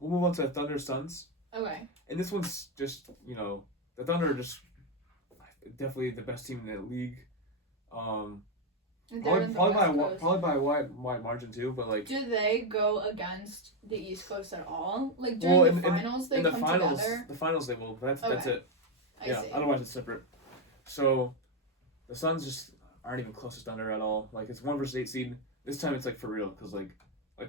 We'll move on to Thunder Suns. Okay. And this one's just, the Thunder are just definitely the best team in the league. They're in the West Coast. Probably by a wide margin too, but like. Do they go against the East Coast at all? Like during the finals, they come together. The finals they will. But that's it. I see. Otherwise it's separate. So, the Suns just aren't even close to Thunder at all. Like it's 1 versus 8 seed. This time it's like for real, because like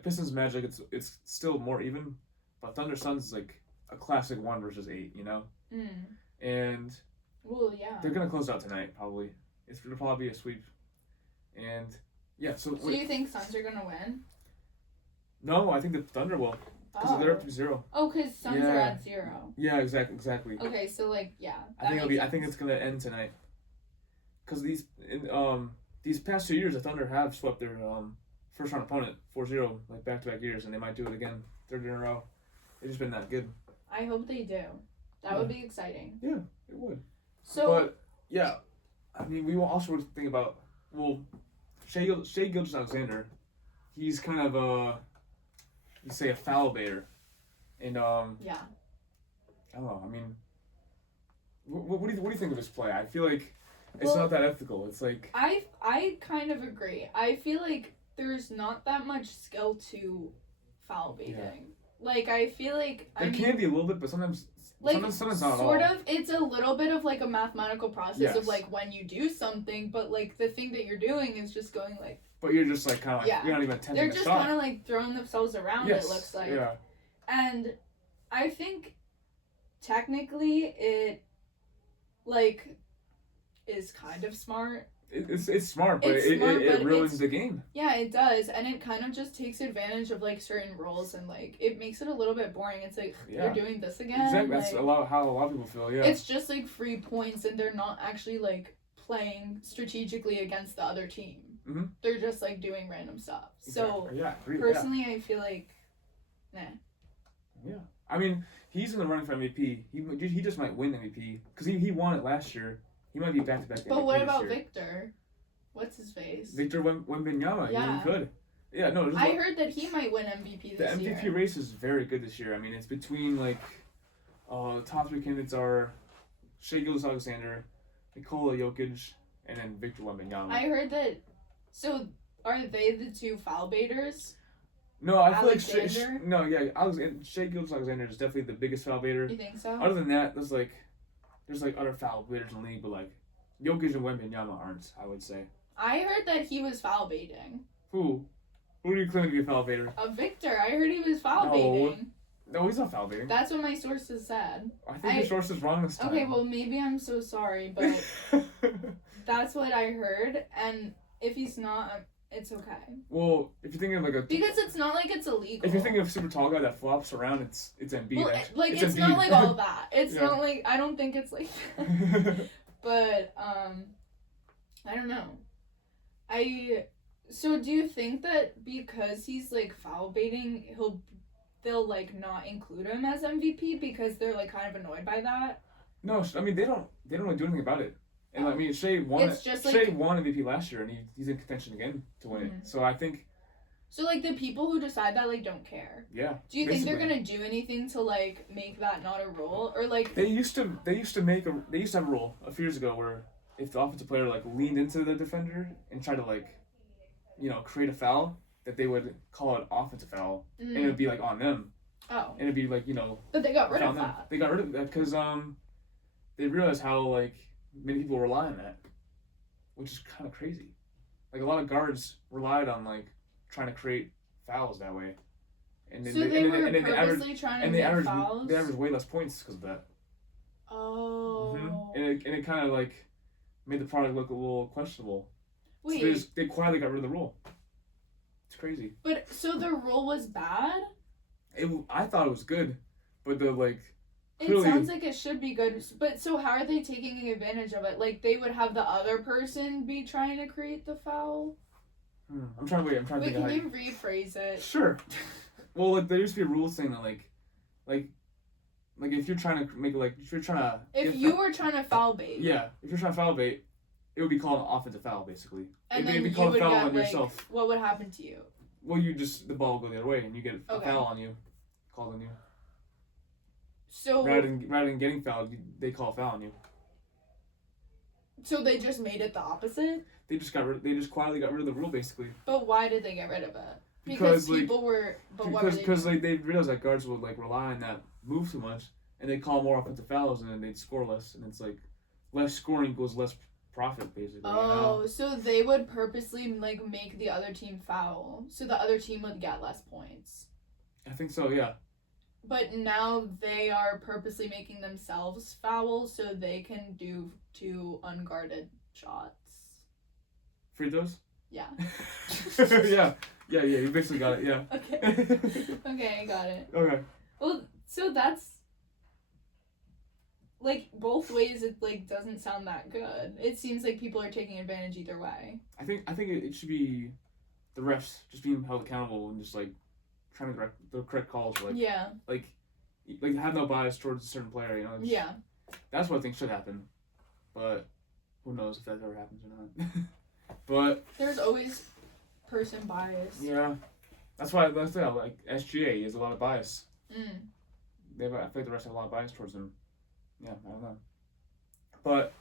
Pistons Magic, it's still more even, but Thunder Suns is like a classic 1 versus 8, And. Well, yeah. They're gonna close out tonight probably. It'll probably be a sweep. And yeah, so you think Suns are gonna win? No, I think the Thunder will, because they're up to 0. Oh, because Suns are at 0. Yeah, exactly. Okay, so like I think it's gonna end tonight. Because these past 2 years, the Thunder have swept their first round opponent 4-0 like back-to-back years, and they might do it again, third in a row. They've just been that good. I hope they do. That would be exciting. Yeah, it would. So, but yeah, I mean, we will also think about Shai Gilgeous-Alexander. He's kind of you say a foul baiter, and yeah. I don't know. I mean, what do you think of his play? I feel like it's not that ethical. It's like I kind of agree. I feel like there's not that much skill to foul baiting. Yeah. Like I feel like there can be a little bit, but sometimes sometimes not at all. Sort of, it's a little bit of like a mathematical process of like when you do something, but like the thing that you're doing is just going like. But you're just like kind of you're not even attempting They're just kind of like throwing themselves around. Yes. It looks like. Yeah. And I think technically it like is kind of smart. It's smart, but it ruins the game. Yeah, it does, and it kind of just takes advantage of like certain rules, and like it makes it a little bit boring. It's like you're doing this again. Exactly, like, that's how a lot of people feel. Yeah, it's just like free points, and they're not actually like playing strategically against the other team. Mm-hmm. They're just like doing random stuff. Exactly. So personally, I feel like, nah. Yeah, I mean, he's in the running for MVP. He just might win MVP because he won it last year. He might be back-to-back MVP. But what about Victor? What's his face? Victor Wembanyama. Yeah. He could. Yeah, no. I heard that he might win MVP this year. The MVP race is very good this year. I mean, it's between like, the top 3 candidates are Shai Gilgeous-Alexander, Nikola Jokic, and then Victor Wembanyama. I heard that. So are they the 2 foul baiters? No, I feel like Shai Gilgeous-Alexander is definitely the biggest foul baiter. You think so? Other than that, there's other foul baiters in the league, but like Jokic and Wembanyama aren't, I would say. I heard that he was foul baiting. Who? Who do you claim to be a foul baiter? Victor. I heard he was foul baiting. No, he's not foul baiting. That's what my sources said. I think your source is wrong this time. Okay, well maybe I'm so sorry, but that's what I heard, and if he's not, it's okay. Well, if you're thinking of like because it's not like it's illegal. If you're thinking of a super tall guy that flops around, it's Embiid. Well, it's not like all that. It's not like, I don't think it's like that. But I don't know. So do you think that because he's like foul baiting, they'll like not include him as MVP because they're like kind of annoyed by that? No, I mean they don't really do anything about it. And I mean Shai won MVP last year, and he's in contention again to win it. So I think. So like the people who decide that like don't care. Yeah. Do you think they're gonna do anything to like make that not a rule, or like? They used to have a rule a few years ago where if the offensive player like leaned into the defender and tried to like, create a foul, that they would call it offensive foul, and it would be like on them. Oh. And it'd be like But they got rid of that. They got rid of that because they realized how like many people rely on that, which is kind of crazy. Like a lot of guards relied on like trying to create fouls that way, and then they average fouls. They average way less points because of that. Oh. Mm-hmm. And it kind of like made the product look a little questionable. Wait. So they quietly got rid of the rule. It's crazy. But so the rule was bad? I thought it was good, but the like. It sounds like it should be good, but so how are they taking advantage of it? Like they would have the other person be trying to create the foul? I'm trying to think. Can you rephrase it? Sure. Well, like there used to be a rule saying that like if you're trying to make if you're trying to. If you were trying to foul bait. Yeah, if you're trying to foul bait, it would be called an offensive foul basically. And It'd then be you called would a foul get, on yourself. what would happen to you? Well, the ball will go the other way, and you get a Okay. foul on you, called on you. So Rather than getting fouled, they call a foul on you. So they just made it the opposite? They just quietly got rid of the rule basically. But why did they get rid of it? Because people were. But what were they because doing? they realized that guards would like rely on that move too much, and they call more offensive fouls, and then they'd score less, and it's like less scoring equals less profit basically. Oh, so they would purposely like make the other team foul, so the other team would get less points. I think so. Yeah. But now they are purposely making themselves foul, so they can do 2 unguarded shots. Free throws. Yeah. yeah. You basically got it. Yeah. Okay. Okay, I got it. Okay. Well, so that's like both ways. It like doesn't sound that good. It seems like people are taking advantage either way. I think it should be the refs just being held accountable and just like trying to direct the correct calls. Yeah. Like have no bias towards a certain player. You know. Yeah. That's what I think should happen, but who knows if that ever happens or not. But There's always person bias. yeah, that's why like SGA has a lot of bias. Mm. I feel like the rest have a lot of bias towards them. Yeah, I don't know. But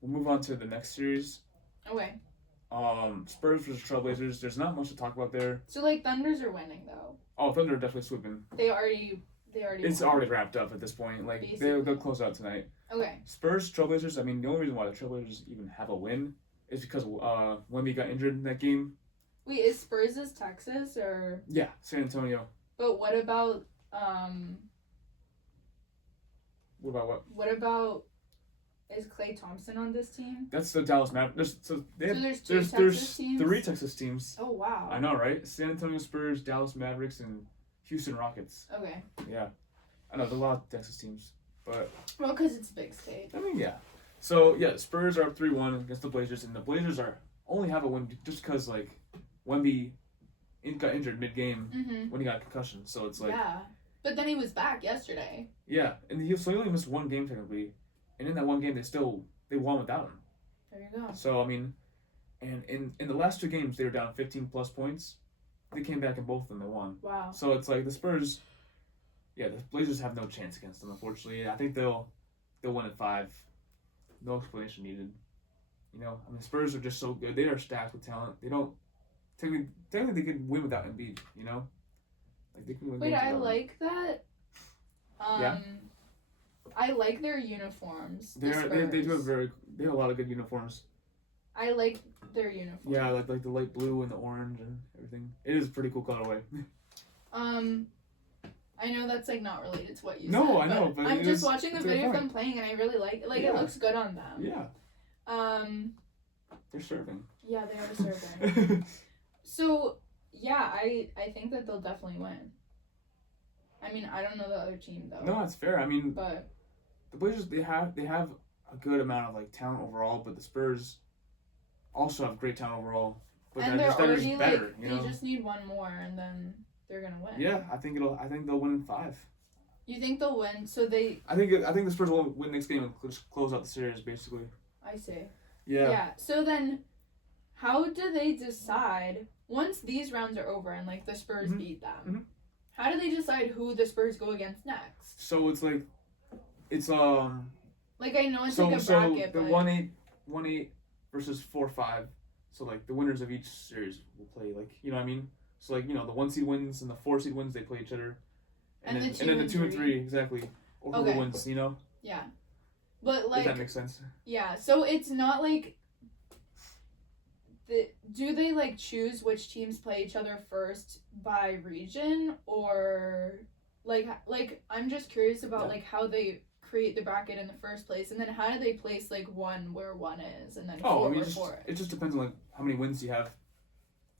we'll move on to the next series. Okay. Spurs versus Trailblazers. There's not much to talk about there. So like Thunders are winning though. Oh, Thunder are definitely swooping. They already. It's won. already wrapped up at this point. Like Basically. they'll close out tonight. Okay. Spurs Trailblazers. I mean, the only reason why the Trailblazers even have a win is because Wemby got injured in that game. Wait, is Spurs Texas or? Yeah, San Antonio. But what about What about what? What about? Is Klay Thompson on this team? That's the Dallas Mavericks. There's There's teams? 3 Texas teams. Oh wow. I know, right? San Antonio Spurs, Dallas Mavericks, and Houston Rockets. Okay. Yeah, I know there's a lot of Texas teams, but Well, because it's a big state. I mean, yeah. So yeah, the Spurs are up 3-1 against the Blazers, and the Blazers only have a win just because like Wemby got injured mid-game Mm-hmm. when he got a concussion. So it's like Yeah. But then he was back yesterday. yeah, and he only missed 1 game technically, and in that 1 game they won without him. There you go. So I mean, and in the last 2 games they were down 15 plus points. They came back in both of them. They won. Wow. So it's like the Spurs. Yeah, the Blazers have no chance against them. Unfortunately, I think they'll win at 5. No explanation needed. You know, I mean, Spurs are just so good. They are stacked with talent. They don't technically they could win without Embiid. You know, like they can win. Wait, games I without him. like that. Yeah. I like their uniforms. They do have a lot of good uniforms. I like their uniforms. Yeah, like the light blue and the orange and everything. It is a pretty cool colorway. I know that's like not related to what you No, said. I know, but I'm it just is- watching the it's a good video of point. them playing, and I really like it. Like it Yeah. looks good on them. Yeah, they're serving. Yeah, they are serving. So yeah, I think that they'll definitely win. I mean, I don't know the other team though. No, that's fair. I mean, But the Blazers they have a good amount of like talent overall, but the Spurs also have great talent overall. But and they're just already better, like you they know. just need one more, and then they're gonna win. Yeah, I think they'll win in 5. You think they'll win? So they. I think the Spurs will win next game and just close out the series basically. I see. Yeah. Yeah. So then, how do they decide once these rounds are over and like the Spurs Mhm. beat them? Mhm. How do they decide who the Spurs go against next? So it's like, it's Like I know it's so like a so bracket, the but 1-8 versus 4-5. So like the winners of each series will play like you know what I mean. So like you know the 1 seed wins and the 4 seed wins they play each other. And the 2 then the and 2 and 3. 3 exactly. Or who Okay. wins, you know? yeah. But If like that makes sense. yeah, so it's not like. Do they like choose which teams play each other first by region or like I'm just curious about Yeah. like how they create the bracket in the first place, and then how do they place like 1 where 1 is, and then 4 Oh, I mean, where 4 it just depends on like how many wins you have.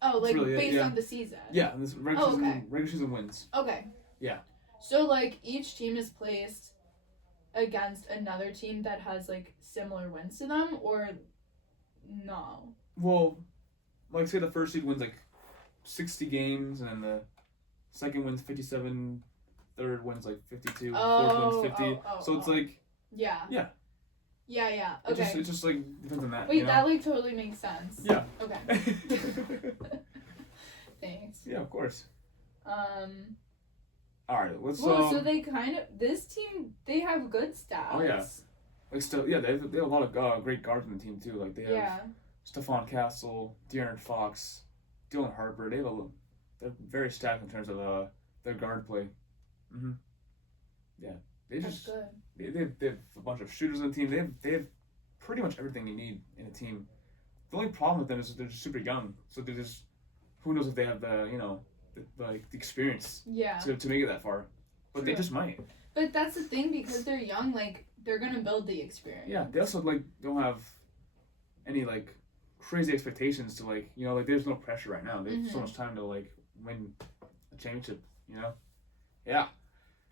Oh, like really it, based yeah. on the season. Yeah, and this Oh, okay. regular season wins. Okay. Yeah. So like each team is placed against another team that has like similar wins to them, or no? Well, like say the first seed wins like 60 games, and then the second wins 57, third wins like 52, fourth wins 50. So it's like Yeah. Yeah. Yeah. It Okay. just like depends on that. Wait, you know? that like totally makes sense. Yeah. Okay. Thanks. Yeah, of course. Um. All right, let's. Well, so they kind of this team they have good stats. Oh, yeah. Like still, yeah, they have a lot of great guards in the team too. Like they have Yeah. Stephon Castle, De'Aaron Fox, Dylan Harper. They're very stacked in terms of their guard play. Yeah, they That's just good. they have a bunch of shooters on the team. They have pretty much everything you need in a team. The only problem with them is that they're just super young. So they're just who knows if they have the the experience Yeah. to make it that far. But they True. just might. But that's the thing because they're young. Like they're gonna build the experience. Yeah, they also like don't have any like crazy expectations to like like there's no pressure right now. They have so much time to like win a championship. Yeah.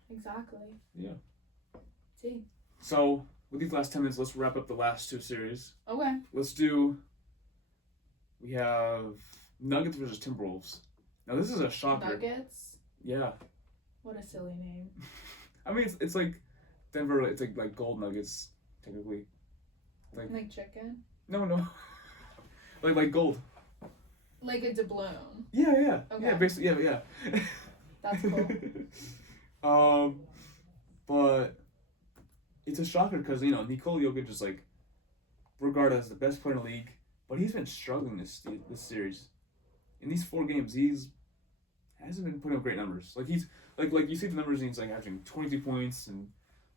Exactly. Yeah. See. So with these last 10 minutes, let's wrap up the last two series. Okay. We have Nuggets versus Timberwolves. Now this is a shocker. Nuggets. Yeah. What a silly name. I mean it's like Denver. It's like gold nuggets technically. Like chicken. No. like gold. Like a doubloon. Yeah. Okay. Yeah, basically, yeah. That's cool. But it's a shocker because Nikola Jokic is like regarded as the best player in the league, but he's been struggling this series. In these 4 games, hasn't been putting up great numbers. Like he's like you see the numbers, and he's like averaging 22 points and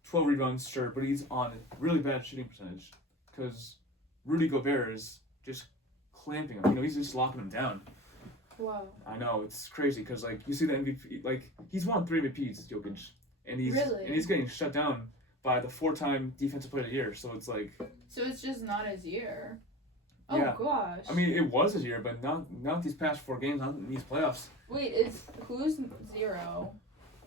12 rebounds, sure, but he's on a really bad shooting percentage because Rudy Gobert is just clamping him. He's just locking him down. Wow. I know, it's crazy because like you see the MVP, like he's won 3 MVPs, Jokic, and he's getting shut down by the 4-time Defensive Player of the Year. So it's like. So it's just not his year. Oh yeah. Gosh. I mean, it was his year, but not these past 4 games, not in these playoffs. Wait, who's 0?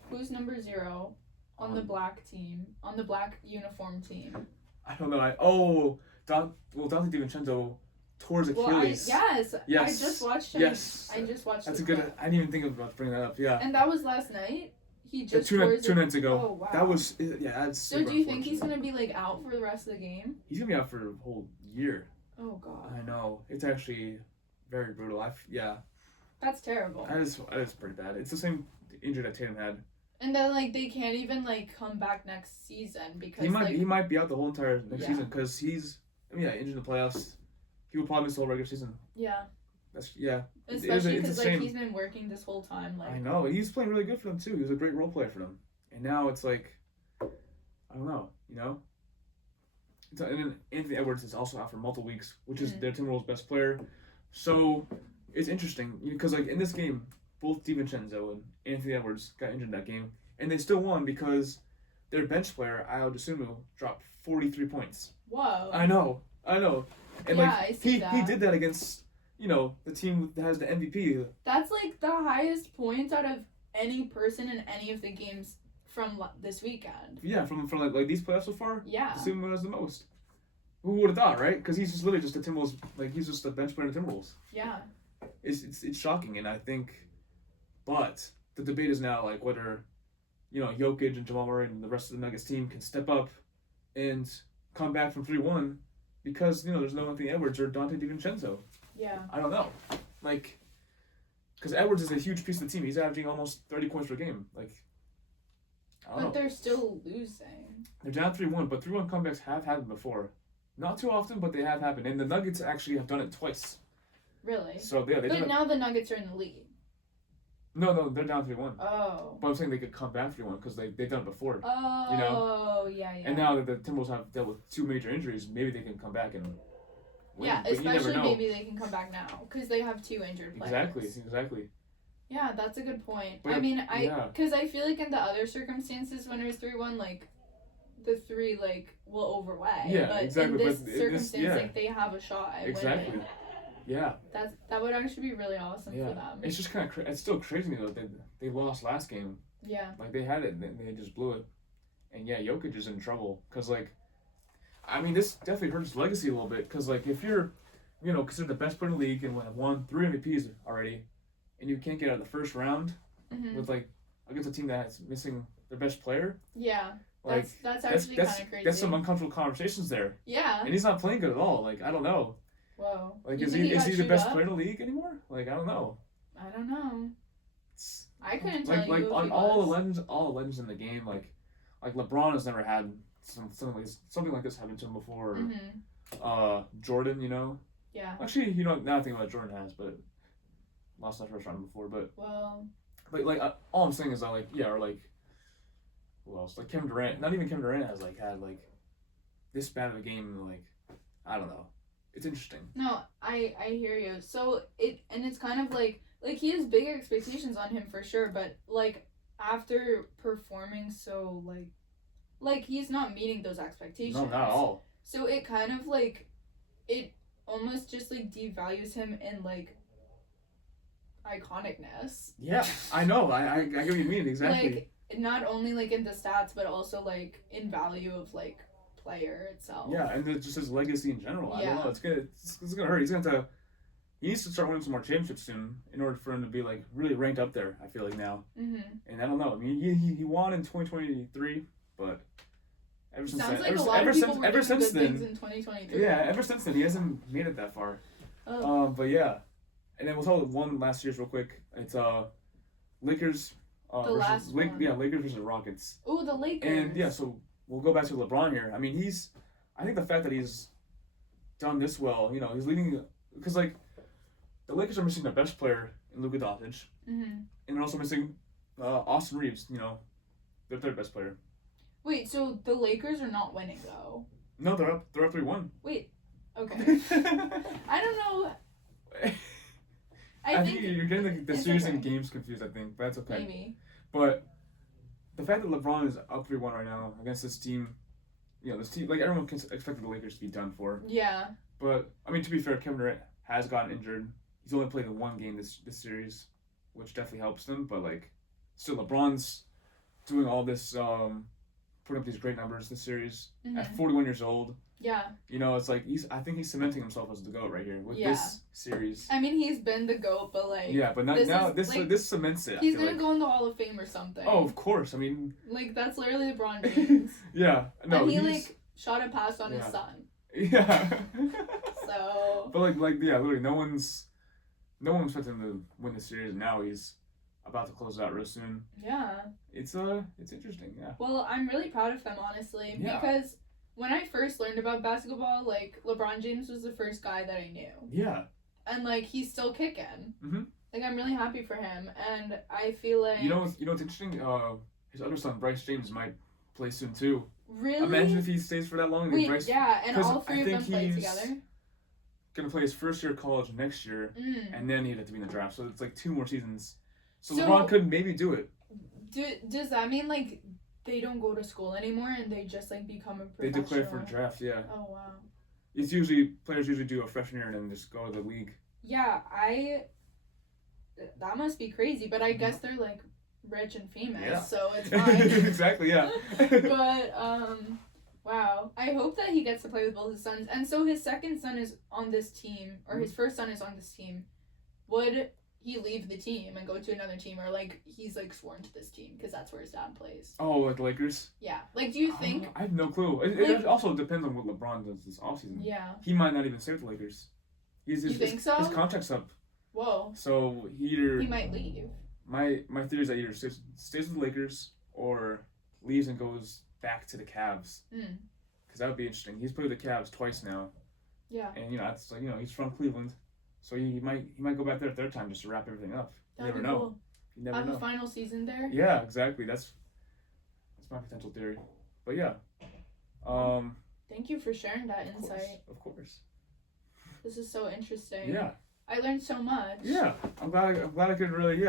Who's number 0 on the black team? On the black uniform team? I don't know. Dante DiVincenzo tore his Achilles. Yes. I just watched him. Yes. I just watched. That's a good. I didn't even think about bringing that up. Yeah. And that was last night. He just two nights ago. Oh wow. That was That's so do you think he's gonna be like out for the rest of the game? He's gonna be out for a whole year. Oh god. I know. It's actually very brutal. Yeah. That's terrible. That is pretty bad. It's the same injury that Tatum had. And then like they can't even like come back next season because he might be out the whole entire next season because he's injured in the playoffs. He will probably miss the whole regular season. Yeah. Especially because like he's been working this whole time. Like I know, and he's playing really good for them too. He was a great role player for them, and now it's like, I don't know, And then Anthony Edwards is also out for multiple weeks, which is their Timberwolves' best player. So it's interesting because like in this game, both DiVincenzo and Anthony Edwards got injured in that game, and they still won because their bench player Ayo Dosunmu dropped 43 points. Whoa. I know. And I see that. He did that against the team that has the MVP. That's like the highest points out of any person in any of the games from this weekend. Yeah, from like these playoffs so far. Yeah. Dosunmu has the most. Who would have thought, right? Because he's just literally just the Timberwolves. Like he's just a bench player in the Timberwolves. Yeah. It's shocking, and I think, but the debate is now like whether, Jokic and Jamal Murray and the rest of the Nuggets team can step up, and come back from 3-1, because there's no Anthony Edwards or Dante DiVincenzo. Yeah. I don't know, because Edwards is a huge piece of the team. He's averaging almost 30 points per game. I don't know. But they're still losing. They're down 3-1, but 3-1 comebacks have happened before. Not too often, but they have happened, and the Nuggets actually have done it twice. Really? So yeah, but now the Nuggets are in the lead. No, they're down 3-1. Oh. But I'm saying they could come back 3-1 because they've done it before. Oh, yeah. And now that the Timberwolves have dealt with 2 major injuries, maybe they can come back and win. Yeah, but especially maybe they can come back now because they have 2 injured players. Exactly. Yeah, that's a good point. But, because I feel like in the other circumstances when it was 3-1, like the 3 will overweigh. Yeah, but exactly. in this but circumstance, they have a shot at winning. Yeah. That would actually be really awesome for them. It's just kind of it's still crazy to me though. They lost last game. Yeah. They had it, and they just blew it. And yeah, Jokic is in trouble because this definitely hurts his legacy a little bit because if you're, considered the best player in the league and have won 3 MVPs already, and you can't get out of the first round with against a team that's missing their best player. Yeah. Like That's actually kind of crazy. that's some uncomfortable conversations there, Yeah. and he's not playing good at all. Like I don't know. Whoa. Like You is think he is got he the chewed best up? player in the league anymore? Like I don't know. I don't know. It's, I couldn't tell like you if on he all was. the legends in the game, like LeBron has never had something like this happen to him before. Mhm. Jordan, you know. Yeah. Actually, you know, now I think about it, Jordan has, but lost that first round before. But Well. all I'm saying is that like yeah, or like who else? Like Kevin Durant. Not even Kevin Durant has like had like this bad of a game. Like I don't know. It's interesting. No, I hear you. So it's kind of like he has bigger expectations on him for sure, but like after performing so like he's not meeting those expectations. No, not at all. So it kind of like it almost just like devalues him in like iconicness. Yeah, I know. I get what you mean exactly. Like not only like in the stats but also like in value of like player itself. Yeah, and just his legacy in general. I Yeah. don't know. It's gonna hurt. He's gonna have to. He needs to start winning some more championships soon in order for him to be like really ranked up there. I feel like now, Mhm. and I don't know. I mean, he won in 2023, but ever since Sounds then, like ever, a lot ever of people since were ever doing since good then, things in 2023. yeah, ever since then he hasn't made it that far. Oh. But yeah, and then we'll talk one last series real quick. It's Lakers. The last one. Yeah, Lakers versus Rockets. Oh, the Lakers. And yeah, so we'll go back to LeBron here. I mean, I think the fact that he's done this well, you know, he's leading because like the Lakers are missing their best player in Luka Doncic, Mhm. and they're also missing Austin Reeves, you know, their third best player. Wait, so the Lakers are not winning though. No, they're up 3-1. Wait. Okay. I don't know. I think you're getting the it's series okay. and games confused. I think, but that's okay. Maybe. But the fact that LeBron is up 3-1 right now against this team, you know, this team like everyone expected the Lakers to be done for. Yeah. But I mean, to be fair, Kevin Durant has gotten injured. He's only played in one game this series, which definitely helps them. But like, still, LeBron's doing all this, putting up these great numbers this series at 41 years old. Yeah. You know, it's like I think he's cementing himself as the GOAT right here with this series. I mean, he's been the GOAT, but like. Yeah, but this cements it. He's gonna go in the Hall of Fame or something. Oh, of course. I mean. Like that's literally LeBron James. Yeah. No. And he like shot a pass on his son. Yeah. So. But yeah, literally, no one expected him to win the series. And now he's about to close it out real soon. Yeah. It's interesting. Yeah. Well, I'm really proud of them, honestly, Yeah. because when I first learned about basketball, like LeBron James was the first guy that I knew. Yeah. And like he's still kicking. Mhm. Like I'm really happy for him, and I feel like. You know what's interesting? His other son Bryce James might play soon too. Really? Imagine if he stays for that long. Wait, Bryce, yeah, and 'cause all three I of them think play he's together. Gonna play his first year of college next year, and then he'd have to be in the draft. So it's like 2 more seasons. So LeBron could maybe do it. Does that mean like they don't go to school anymore and they just like become a They professional? declare for the draft. Yeah. Oh wow. It's players usually do a freshman year and then just go to the league. Yeah, that must be crazy, but I guess they're like rich and famous, so it's fine. Exactly, yeah. But wow. I hope that he gets to play with both his sons. And so his second son is on this team, or his first son is on this team. Would he leave the team and go to another team, or like he's like sworn to this team because that's where his dad plays? Oh, like the Lakers? Yeah. Like, do you think? I have no clue. It also depends on what LeBron does this offseason. Yeah. He might not even stay with the Lakers. You think so? His contract's up. Whoa. So he might leave. My theory is that either stays with the Lakers or leaves and goes back to the Cavs. Because that would be interesting. He's played with the Cavs twice now. Yeah. And it's like he's from Cleveland, so he might go back there a third time just to wrap everything up. That'd you be never know. cool. You never Have know. a final season there. Yeah, exactly. That's my potential theory. But yeah. Thank you for sharing that insight. Of course. This is so interesting. Yeah. I learned so much. Yeah, I'm glad I could really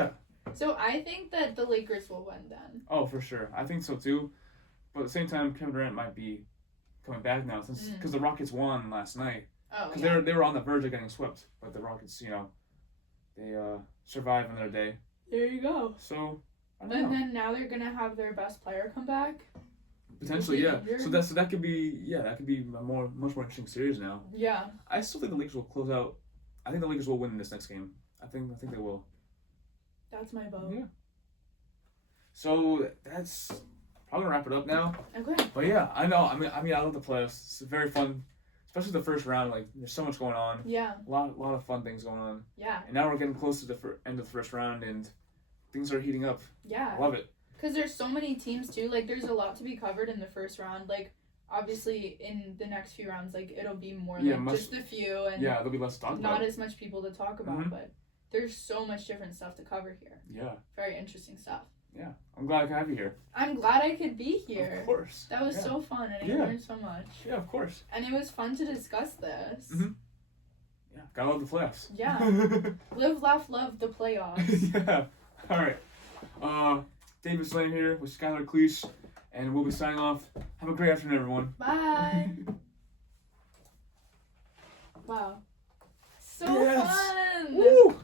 So I think that the Lakers will win then. Oh, for sure. I think so too. But at the same time, Kevin Durant might be coming back now since because the Rockets won last night. Oh. Because they were on the verge of getting swept, but the Rockets, they survived another day. There you go. So. I don't And know. then now they're gonna have their best player come back. Potentially, yeah. So that could be a much more interesting series now. Yeah. I still think the Lakers will close out. I think the Lakers will win this next game. I think they will. That's my vote. Yeah. So that's probably gonna wrap it up now. Okay. But yeah, I know. I mean, I love the playoffs. It's very fun, especially the first round. Like, there's so much going on. Yeah. A lot of fun things going on. Yeah. And now we're getting close to the end of the first round, and things are heating up. Yeah. I love it. Because there's so many teams too. Like, there's a lot to be covered in the first round. Like, obviously, in the next few rounds, like, it'll be more just a few, and there'll be less to talk about. not as much people to talk about. But there's so much different stuff to cover here. Yeah. Very interesting stuff. Yeah, I'm glad I can have you here. I'm glad I could be here. Of course. That was so fun, and I learned so much. Yeah, of course. And it was fun to discuss this. Yeah, gotta love the playoffs. Yeah. Live, laugh, love the playoffs. Yeah. All right. David Slane here with Skylar Cleese, and we'll be signing off. Have a great afternoon, everyone. Bye. Wow. So Yes. fun. Woo!